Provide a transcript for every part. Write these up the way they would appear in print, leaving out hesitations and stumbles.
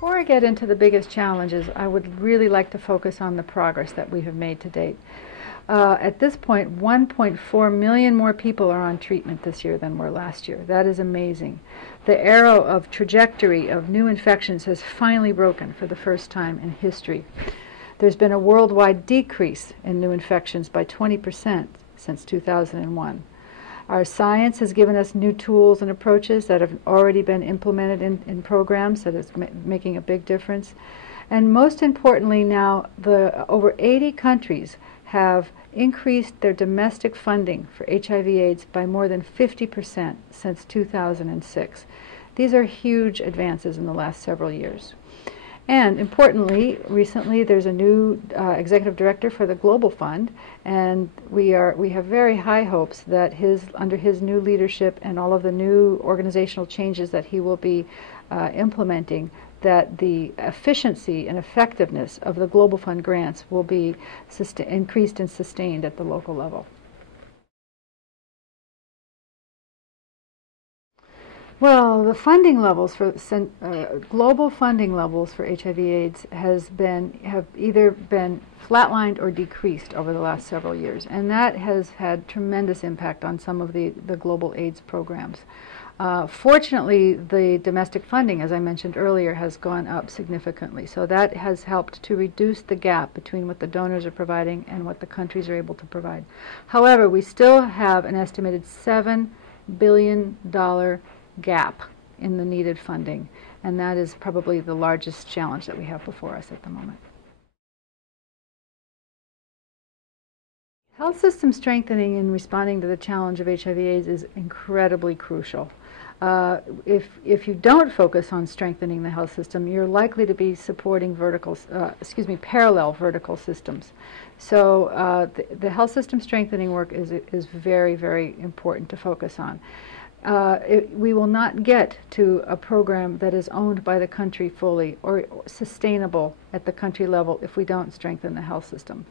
Before I get into the biggest challenges, I would really like to focus on the progress that we have made to date. At this point, 1.4 million more people are on treatment this year than were last year. That is amazing. The arrow of trajectory of new infections has finally broken for the first time in history. There's been a worldwide decrease in new infections by 20% since 2001. Our science has given us new tools and approaches that have already been implemented in programs that is making a big difference. And most importantly now, over 80 countries have increased their domestic funding for HIV/AIDS by more than 50% since 2006. These are huge advances in the last several years. And importantly, recently there's a new executive director for the Global Fund, and we have very high hopes that under his new leadership and all of the new organizational changes that he will be implementing, that the efficiency and effectiveness of the Global Fund grants will be increased and sustained at the local level. Well, the funding levels for global funding levels for HIV/AIDS have either been flatlined or decreased over the last several years, and that has had tremendous impact on some of the global AIDS programs. Fortunately, the domestic funding, as I mentioned earlier, has gone up significantly, so that has helped to reduce the gap between what the donors are providing and what the countries are able to provide. However, we still have an estimated $7 billion gap in the needed funding, and that is probably the largest challenge that we have before us at the moment. Health system strengthening in responding to the challenge of HIV/AIDS is incredibly crucial. If you don't focus on strengthening the health system, you're likely to be supporting parallel vertical systems. So the health system strengthening work is very, very important to focus on. We will not get to a program that is owned by the country fully or sustainable at the country level if we don't strengthen the health system.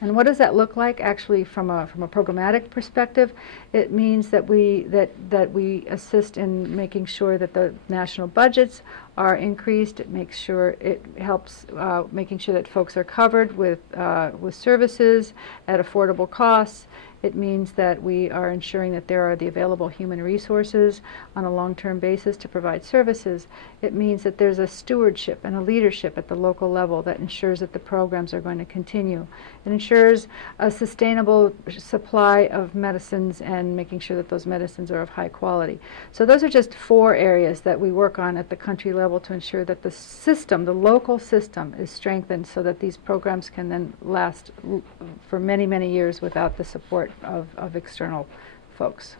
And what does that look like? Actually, from a programmatic perspective, it means that we assist in making sure that the national budgets are increased. It helps making sure that folks are covered with services at affordable costs. It means that we are ensuring that there are the available human resources on a long-term basis to provide services. It means that there's a stewardship and a leadership at the local level that ensures that the programs are going to continue. It ensures a sustainable supply of medicines and making sure that those medicines are of high quality. So those are just 4 areas that we work on at the country level to ensure that the system, the local system, is strengthened so that these programs can then last for many, many years without the support of external folks.